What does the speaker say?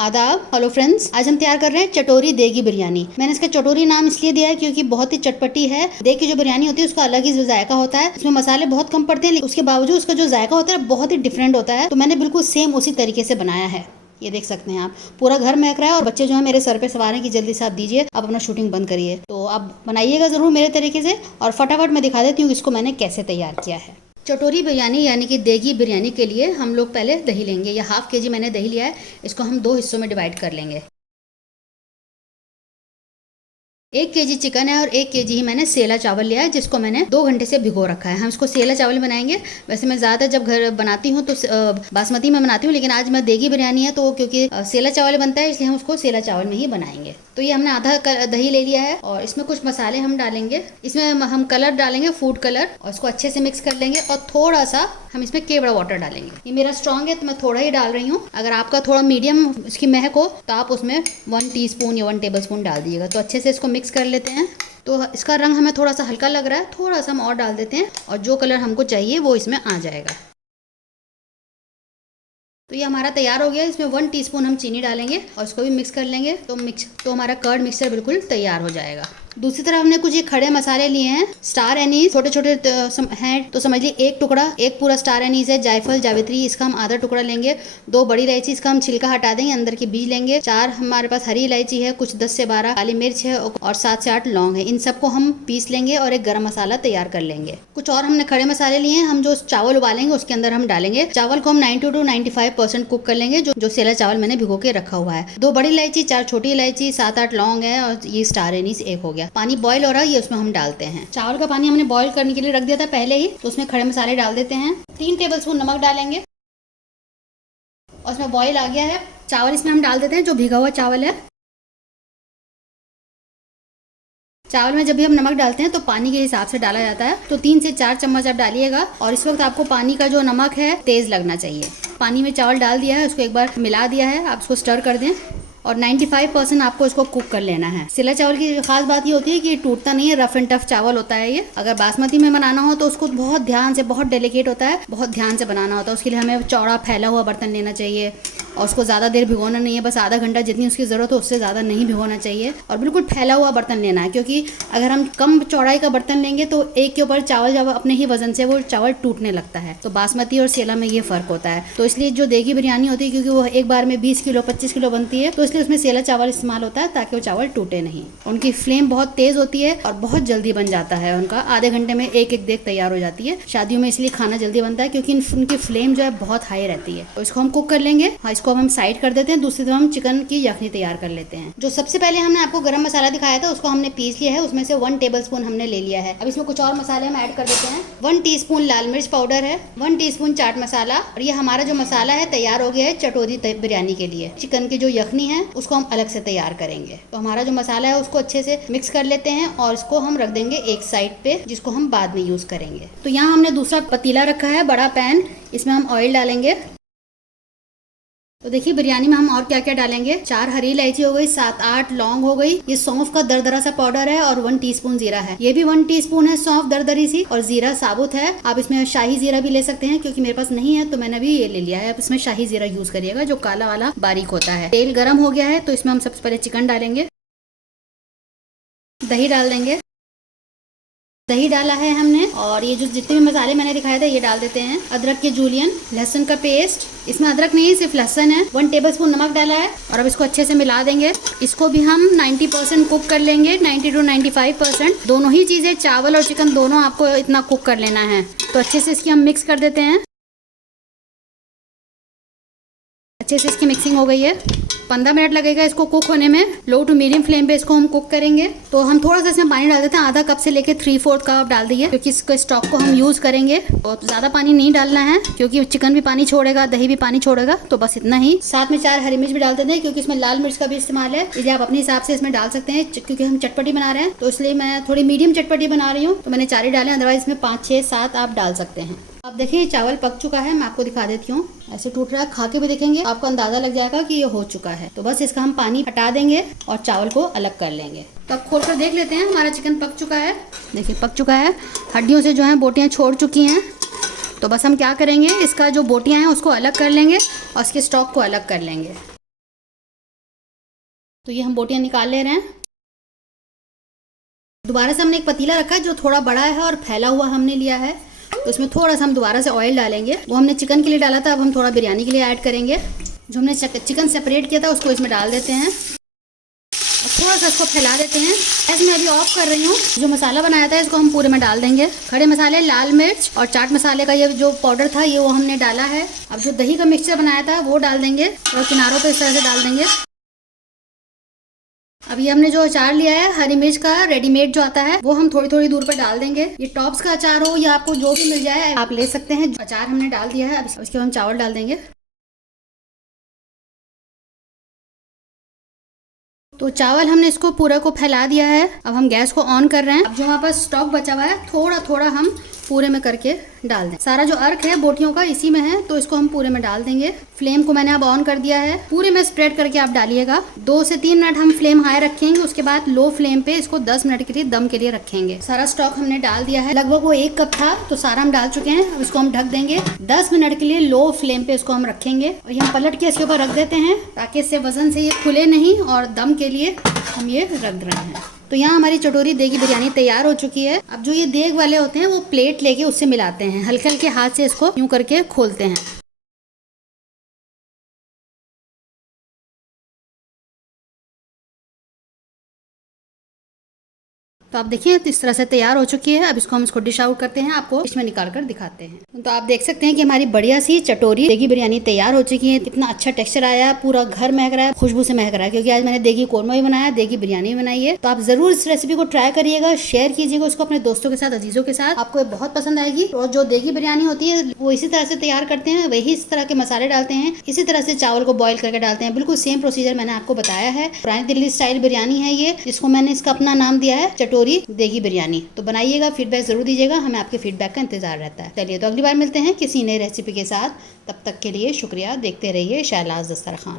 आदाब। Hello friends, आज हम तैयार कर रहे हैं चटोरी देगी बिरयानी। मैंने इसका चटोरी नाम इसलिए दिया है क्योंकि बहुत ही चटपटी है। देगी की जो बिरयानी होती है उसका अलग ही जायका होता है। इसमें मसाले बहुत कम पड़ते हैं, लेकिन उसके बावजूद उसका जो जायका होता है बहुत ही डिफरेंट होता है। तो मैंने बिल्कुल सेम उसी तरीके से बनाया है। ये देख सकते हैं आप, पूरा घर महक रहा है और बच्चे जो है मेरे सर पे सवार हैं कि जल्दी से आप दीजिए, अब अपना शूटिंग बंद करिए। तो आप बनाइएगा ज़रूर मेरे तरीके से, और फटाफट मैं दिखा देती हूँ इसको मैंने कैसे तैयार किया है। चटोरी बिरयानी यानी कि देगी बिरयानी के लिए हम लोग पहले दही लेंगे। या हाफ केजी मैंने दही लिया है, इसको हम 2 हिस्सों में डिवाइड कर लेंगे। 1 केजी चिकन है और 1 केजी ही मैंने सेला चावल लिया है, जिसको मैंने 2 घंटे से भिगो रखा है। हम इसको सेला चावल बनाएंगे। वैसे मैं ज़्यादा जब घर बनाती हूँ तो बासमती में बनाती हूँ, लेकिन आज मैं देगी बिरयानी है तो क्योंकि सेला चावल बनता है इसलिए हम उसको सेला चावल में ही बनाएंगे। तो ये हमने आधा दही ले लिया है और इसमें कुछ मसाले हम डालेंगे। इसमें हम कलर डालेंगे, फूड कलर, और इसको अच्छे से मिक्स कर लेंगे। और थोड़ा सा हम इसमें केवड़ा वाटर डालेंगे। ये मेरा स्ट्रॉन्ग है तो मैं थोड़ा ही डाल रही हूँ। अगर आपका थोड़ा मीडियम इसकी महक हो तो आप उसमें 1 टीस्पून या 1 टेबलस्पून डाल दीजिएगा। तो अच्छे से इसको मिक्स कर लेते हैं। तो इसका रंग हमें थोड़ा सा हल्का लग रहा है, थोड़ा सा हम और डाल देते हैं और जो कलर हमको चाहिए वो इसमें आ जाएगा। तो ये हमारा तैयार हो गया। इसमें 1 टीस्पून हम चीनी डालेंगे और इसको भी मिक्स कर लेंगे। तो हमारा कर्ड मिक्सचर बिल्कुल तैयार हो जाएगा। दूसरी तरफ हमने कुछ ये खड़े मसाले लिए हैं। स्टार एनीस छोटे छोटे हैं तो समझ लीजिए 1 टुकड़ा, 1 पूरा स्टार एनीस है। जायफल जावित्री इसका हम आधा टुकड़ा लेंगे। 2 बड़ी इलायची, इसका हम छिलका हटा देंगे, अंदर के बीज लेंगे। 4 हमारे पास हरी इलायची है, कुछ 10 से 12 काली मिर्च है और 7 से 8 लौंग है। इन सबको हम पीस लेंगे और एक गरम मसाला तैयार कर लेंगे। कुछ और हमने खड़े मसाले लिए हैं। हम जो चावल उबालेंगे उसके अंदर हम डालेंगे। चावल को हम 90 to 95% कुक कर लेंगे, जो सेला चावल मैंने भिगो के रखा हुआ है। 2 बड़ी इलायची, 4 छोटी इलायची, 7-8 लौंग है और ये स्टार एनीस 1 हो गया। पानी बॉईल हो रहा है, ये उसमें हम डालते हैं। चावल का पानी हमने बॉईल करने के लिए रख दिया था पहले ही, तो उसमें खड़े मसाले डाल देते हैं। 3 टेबलस्पून नमक डालेंगे और उसमें बॉईल आ गया है। चावल इसमें हम डाल देते हैं, जो भिगा हुआ चावल है। चावल में जब भी हम नमक डालते हैं तो पानी के हिसाब से डाला जाता है। तो 3 से 4 चम्मच आप डालिएगा। और इस वक्त आपको पानी का जो नमक है तेज लगना चाहिए। पानी में चावल डाल दिया है, उसको एक बार मिला दिया है। आप इसको स्टर कर दें और 95% आपको इसको कुक कर लेना है। सेला चावल की खास बात ये होती है कि टूटता नहीं है, रफ एंड टफ चावल होता है ये। अगर बासमती में बनाना हो तो उसको बहुत ध्यान से, बहुत डेलिकेट होता है, बहुत ध्यान से बनाना होता है। उसके लिए हमें चौड़ा फैला हुआ बर्तन लेना चाहिए और उसको ज़्यादा देर भिगोना नहीं है, बस आधा घंटा जितनी उसकी ज़रूरत हो उससे ज़्यादा नहीं भिगोना चाहिए। और बिल्कुल फैला हुआ बर्तन लेना है, क्योंकि अगर हम कम चौड़ाई का बर्तन लेंगे तो एक के ऊपर चावल जब अपने ही वजन से वो चावल टूटने लगता है। तो बासमती और सेला में ये फ़र्क होता है। तो इसलिए जो देगी बिरयानी होती है, क्योंकि वो एक बार में 20 किलो 25 किलो बनती है, तो इसलिए उसमें सेला चावल इस्तेमाल होता है ताकि वो चावल टूटे नहीं। उनकी फ्लेम बहुत तेज़ होती है और बहुत जल्दी बन जाता है उनका। आधे घंटे में एक देग तैयार हो जाती है। शादियों में इसलिए खाना जल्दी बनता है क्योंकि उनकी फ्लेम जो है बहुत हाई रहती है। तो इसको हम कुक कर लेंगे। हाँ, इसको हम साइड कर देते हैं। दूसरी तरफ हम चिकन की यखनी तैयार कर लेते हैं। जो सबसे पहले हमने आपको गरम मसाला दिखाया था उसको हमने पीस लिया है, उसमें से 1 टेबलस्पून हमने ले लिया है। अब इसमें कुछ और मसाले हम ऐड कर देते हैं। 1 टीस्पून लाल मिर्च पाउडर है, 1 टीस्पून चाट मसाला, और ये हमारा जो मसाला है तैयार हो गया है चटोरी बिरयानी के लिए। चिकन की जो यखनी है उसको हम अलग से तैयार करेंगे। तो हमारा जो मसाला है उसको अच्छे से मिक्स कर लेते हैं और इसको हम रख देंगे एक साइड पे, जिसको हम बाद में यूज करेंगे। तो यहाँ हमने दूसरा पतीला रखा है, बड़ा पैन, इसमें हम ऑयल डालेंगे। तो देखिए बिरयानी में हम और क्या क्या डालेंगे। 4 हरी इलायची हो गई, 7-8 लौंग हो गई, ये सौंफ का दरदरा सा पाउडर है और 1 टीस्पून जीरा है। ये भी 1 टीस्पून है सौंफ दरदरी सी, और जीरा साबुत है। आप इसमें शाही जीरा भी ले सकते हैं, क्योंकि मेरे पास नहीं है तो मैंने अभी ये ले लिया है। आप इसमें शाही जीरा यूज करिएगा, जो काला वाला बारीक होता है। तेल गर्म हो गया है तो इसमें हम सबसे पहले चिकन डालेंगे। दही डाल देंगे। दही डाला है हमने, और ये जो जितने भी मसाले मैंने दिखाए थे ये डाल देते हैं। अदरक के जूलियन, लहसुन का पेस्ट, इसमें अदरक नहीं सिर्फ लहसुन है। 1 टेबलस्पून नमक डाला है और अब इसको अच्छे से मिला देंगे। इसको भी हम 90% कुक कर लेंगे, 90 to 95%। दोनों ही चीज़ें, चावल और चिकन दोनों आपको इतना कुक कर लेना है। तो अच्छे से इसकी हम मिक्स कर देते हैं। अच्छे से इसकी मिक्सिंग हो गई है। 15 मिनट लगेगा इसको कुक होने में। लो टू मीडियम फ्लेम पे इसको हम कुक करेंगे। तो हम थोड़ा सा इसमें पानी डाल देते हैं, आधा कप से लेके 3/4 कप डाल दिए, क्योंकि इसके स्टॉक को हम यूज करेंगे। और ज़्यादा पानी नहीं डालना है, क्योंकि चिकन भी पानी छोड़ेगा, दही भी पानी छोड़ेगा। तो बस इतना ही। साथ में 4 हरी मिर्च भी डाल देते हैं, क्योंकि इसमें लाल मिर्च का भी इस्तेमाल है, इसलिए आप अपने हिसाब से इसमें डाल सकते हैं। क्योंकि हम चटपटी बना रहे हैं तो इसलिए मैं थोड़ी मीडियम चटपटी बना रही हूँ, तो मैंने 4 ही डाले, अदरवाइज इसमें 5, 6, 7 आप डाल सकते हैं। अब देखिए चावल पक चुका है, मैं आपको दिखा देती हूँ। ऐसे टूट रहा है, खा के भी देखेंगे, आपको अंदाजा लग जाएगा कि ये हो चुका है। तो बस इसका हम पानी हटा देंगे और चावल को अलग कर लेंगे। तो अब खोल कर देख लेते हैं, हमारा चिकन पक चुका है। देखिए पक चुका है, हड्डियों से जो है बोटियाँ छोड़ चुकी हैं। तो बस हम क्या करेंगे, इसका जो बोटियाँ हैं उसको अलग कर लेंगे और इसके स्टॉक को अलग कर लेंगे। तो ये हम बोटियाँ निकाल ले रहे हैं। दोबारा से हमने एक पतीला रखा है जो थोड़ा बड़ा है और फैला हुआ हमने लिया है, तो इसमें थोड़ा सा हम दोबारा से ऑयल डालेंगे। वो हमने चिकन के लिए डाला था, अब हम थोड़ा बिरयानी के लिए ऐड करेंगे। जो हमने चिकन सेपरेट किया था उसको इसमें डाल देते हैं और थोड़ा सा इसको फैला देते हैं। ऐसे मैं अभी ऑफ कर रही हूँ। जो मसाला बनाया था इसको हम पूरे में डाल देंगे। खड़े मसाले, लाल मिर्च और चाट मसाले का ये जो पाउडर था ये वो हमने डाला है। अब जो दही का मिक्सचर बनाया था वो डाल देंगे और किनारों पे इस तरह से डाल देंगे। अब ये हमने जो अचार लिया है हरी मिर्च का रेडीमेड जो आता है वो हम थोड़ी थोड़ी दूर पर डाल देंगे। ये टॉप्स का अचार हो या आपको जो भी मिल जाए आप ले सकते हैं। अचार हमने डाल दिया है। अब इसके बाद हम चावल डाल देंगे। तो चावल हमने इसको पूरा को फैला दिया है। अब हम गैस को ऑन कर रहे हैं। अब जो हमारे पास स्टॉक बचा हुआ है थोड़ा थोड़ा हम पूरे में करके डाल दें। सारा जो अर्क है बोटियों का इसी में है, तो इसको हम पूरे में डाल देंगे। फ्लेम को मैंने अब ऑन कर दिया है। पूरे में स्प्रेड करके आप डालिएगा। 2 से 3 मिनट हम फ्लेम हाई रखेंगे, उसके बाद लो फ्लेम पे इसको 10 मिनट के लिए दम के लिए रखेंगे। सारा स्टॉक हमने डाल दिया है। लगभग वो 1 कप था तो सारा हम डाल चुके हैं। अब इसको हम ढक देंगे। 10 मिनट के लिए लो फ्लेम पे इसको हम रखेंगे और ये हम पलट के इसके ऊपर रख देते हैं ताकि इससे वजन से ये खुले नहीं और दम के लिए हम ये रख रहे हैं। तो यहाँ हमारी चटोरी देगी बिरयानी तैयार हो चुकी है। अब जो ये देग वाले होते हैं वो प्लेट लेके उससे मिलाते हैं। हल्के हल्के हाथ से इसको यूं करके खोलते हैं। तो आप देखिए तो इस तरह से तैयार हो चुकी है। अब इसको हम इसको डिश आउट करते हैं, आपको इसमें निकाल कर दिखाते हैं। तो आप देख सकते हैं कि हमारी बढ़िया सी चटोरी देगी बिरयानी तैयार हो चुकी है। कितना अच्छा टेक्सचर आया, पूरा घर महक रहा है, खुशबू से महक रहा है, क्योंकि आज मैंने देगी कोरमा भी बनाया, देगी बिरयानी भी बनाई है। तो आप जरूर इस रेसिपी को ट्राई करिएगा, शेयर कीजिएगा उसको अपने दोस्तों के साथ, अजीजों के साथ। आपको बहुत पसंद आएगी। और जो देगी बिरयानी होती है वो इसी तरह से तैयार करते हैं, वही इस तरह के मसाले डालते हैं, इसी तरह से चावल को बॉईल करके डालते हैं। बिल्कुल सेम प्रोसीजर मैंने आपको बताया है। पुरानी दिल्ली स्टाइल बिरयानी है ये, जिसको मैंने इसका अपना नाम दिया है चटोरी देगी बिरयानी। तो बनाइएगा, फीडबैक जरूर दीजिएगा, हमें आपके फीडबैक का इंतजार रहता है। चलिए तो अगली बार मिलते हैं किसी नई रेसिपी के साथ। तब तक के लिए शुक्रिया। देखते रहिए शहनाज दस्तरखान।